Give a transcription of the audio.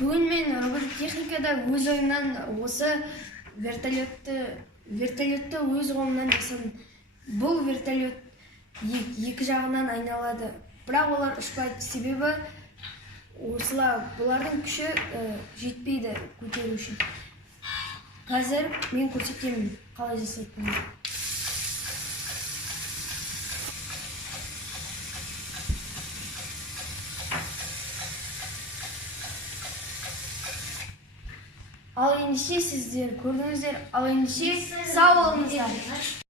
Бүгін мен робототехникада өз ойымнан осы вертолетті өз қолымнан жасадым. Бұл вертолет екі жағынан айналады, бірақ олар ұшпайды, себебі бұлардың күші жетпейді көтеру үшін. Қазір мен көрсетемін қалай жасайтынымды. Ал ендеше сіздер көрдіңіздер, ал ендеше сау болыңыздар.